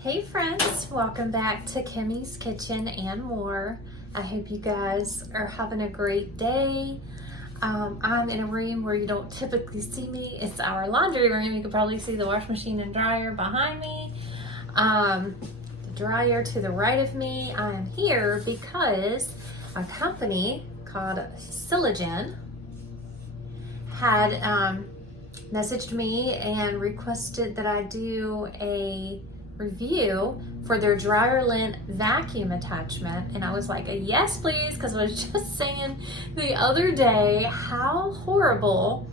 Hey friends, welcome back to Kimmy's Kitchen and More. I hope you guys are having a great day. I'm in a room where you don't typically see me. It's our laundry room. You can probably see the wash machine and dryer behind me. The dryer to the right of me. I am here because a company called Siligen had messaged me and requested that I do a review for their dryer lint vacuum attachment, and I was like, yes please, because I was just saying the other day how horrible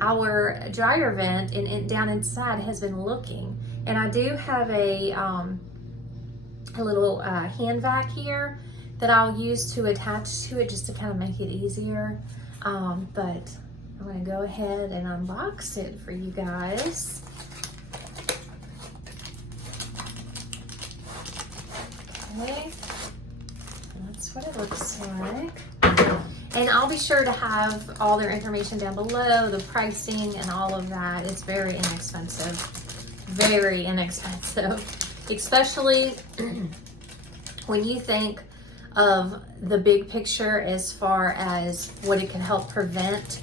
our dryer vent and down inside has been looking. And I do have a little hand vac here that I'll use to attach to it just to kind of make it easier, but I'm going to go ahead and unbox it for you guys. Okay, that's what it looks like. And I'll be sure to have all their information down below, the pricing and all of that. It's very inexpensive, especially when you think of the big picture as far as what it can help prevent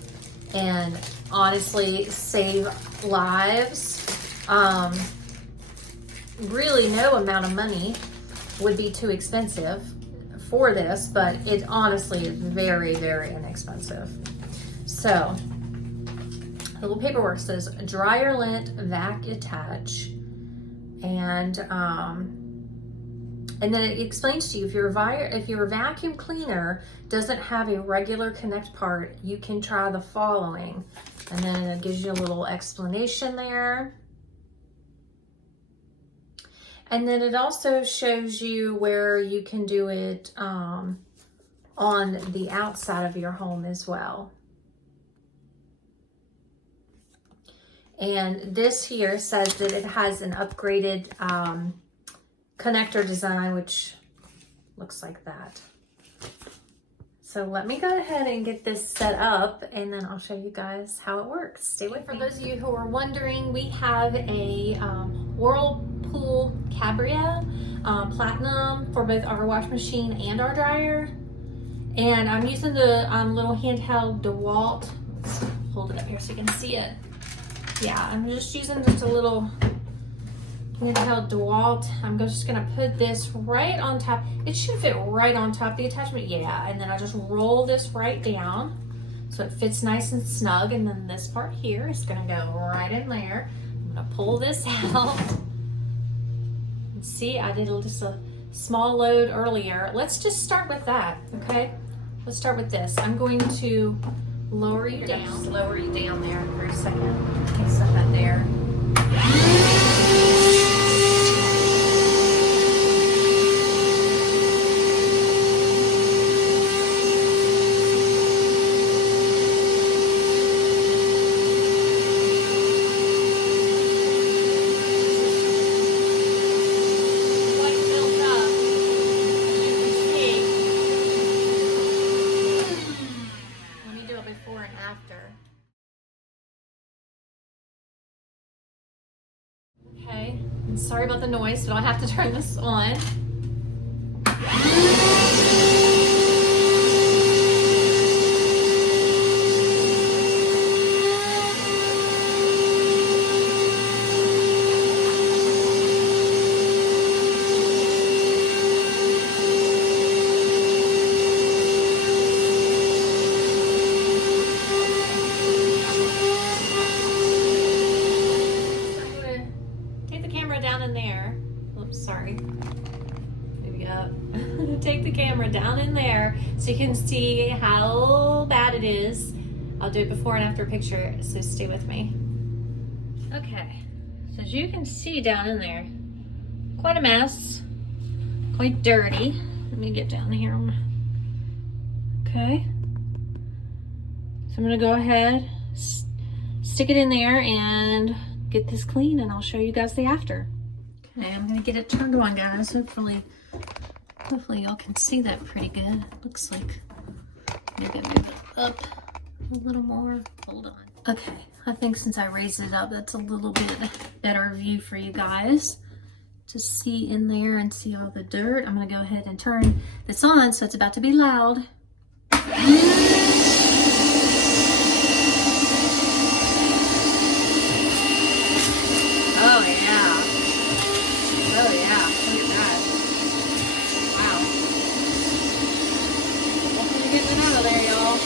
and honestly save lives. Really no amount of money would be too expensive for this, but it honestly is very inexpensive. So the little paperwork says dryer lint vac attach, and then it explains to you if your vacuum cleaner doesn't have a regular connect part, you can try the following. And then it gives you a little explanation there. And then it also shows you where you can do it on the outside of your home as well. And this here says that it has an upgraded connector design, which looks like that. So let me go ahead and get this set up, and then I'll show you guys how it works. Stay with me. For those of you who are wondering, we have a Whirlpool Cabria Platinum for both our wash machine and our dryer. And I'm using the little handheld DeWalt. Let's hold it up here so you can see it. Yeah, I'm just using just a little handheld DeWalt. I'm just gonna put this right on top. It should fit right on top of the attachment, yeah. And then I just roll this right down so it fits nice and snug. And then this part here is gonna go right in there. I'm gonna pull this out. And see, I did just a small load earlier. Let's just start with that, okay? Let's start with this. I'm going to lower you down. Just lower you down there for a second. Okay, set that there. Okay, and sorry about the noise, but I'll have to turn this on. Down in there. Oops, sorry. Maybe up. Take the camera down in there so you can see how bad it is. I'll do it before and after picture, so stay with me. Okay, so as you can see down in there, quite a mess, quite dirty. Let me get down here. Okay. So I'm gonna go ahead, stick it in there and get this clean, and I'll show you guys the after. Okay, I'm gonna get it turned on, guys. Hopefully y'all can see that pretty good. Looks like maybe I move it up a little more. Hold on. Okay, I think since I raised it up, that's a little bit better view for you guys. to see in there and see all the dirt. I'm gonna go ahead and turn this on, so it's about to be loud. Oh yeah. Oh yeah. Look at that. Wow. Hopefully you're getting it out of there, y'all.